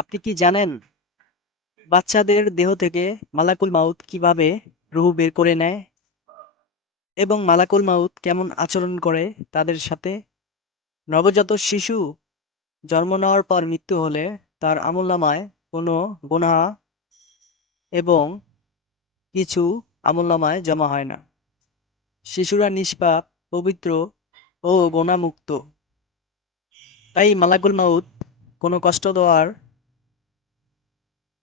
আপনি কি জানেন বাচ্চাদের দেহ থেকে মালাকুল মাউত কিভাবে রূহ বের করে নেয় এবং মালাকুল মাউত কেমন আচরণ করে তাদের সাথে? নবজাত শিশু জন্ম নেওয়ার পর মৃত্যু হলে তার আমলনামায় কোনো গুনাহ এবং কিছু আমলনামায় জমা হয় না। শিশুরা নিষ্পাপ, পবিত্র ও গুনাহমুক্ত। তাই মালাকুল মাউত কোনো কষ্ট দেওয়ার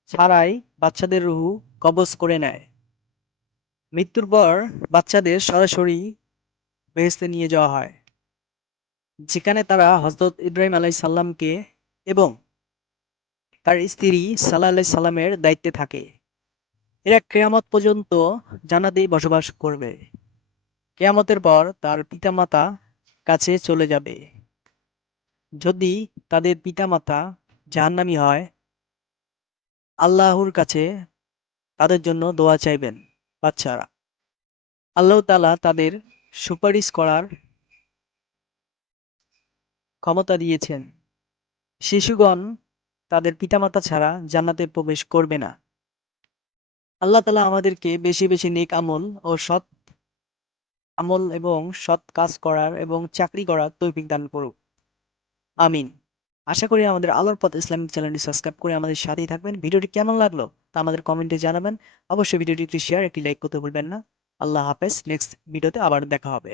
ছাড়াই বাচ্চাদের রূহ কবজ করে নেয়। মৃত্যুর পর বাচ্চাদের সরাসরি বেহেশতে নিয়ে যাওয়া হয়, যেখানে তারা হযরত ইব্রাহিম আলাইহিস সালামকে এবং তার স্ত্রী সালাহ আলাইহিস সালামের দায়িত্বে থাকে। এরা কিয়ামত পর্যন্ত জান্নাতেই বসবাস করবে। কিয়ামতের পর তার পিতামাতা কাছে চলে যাবে। যদি তাদের পিতামাতা জাহান্নামী হয়, আল্লাহর কাছে তাদের জন্য দোয়া চাইবেন বাচ্চারা। আল্লাহ তাআলা তাদের সুপারিশ করার ক্ষমতা দিয়েছেন। শিশুগণ তাদের পিতামাতা ছাড়া জান্নাতে প্রবেশ করবে না। আল্লাহ তাআলা আমাদেরকে বেশি বেশি নেক আমল ও সৎ আমল এবং সৎ কাজ করার এবং চাকরি করার তৌফিক দান করুক। আমিন। আশা করি আমাদের আলোর পথ ইসলামিক চ্যানেলটি সাবস্ক্রাইব করে আমাদের সাথেই থাকবেন। ভিডিওটি কেমন লাগলো তা আমাদের কমেন্টে জানাবেন। অবশ্যই ভিডিওটি একটি শেয়ার, একটি লাইক করতে ভুলবেন না। আল্লাহ হাফেজ। নেক্সট ভিডিওতে আবার দেখা হবে।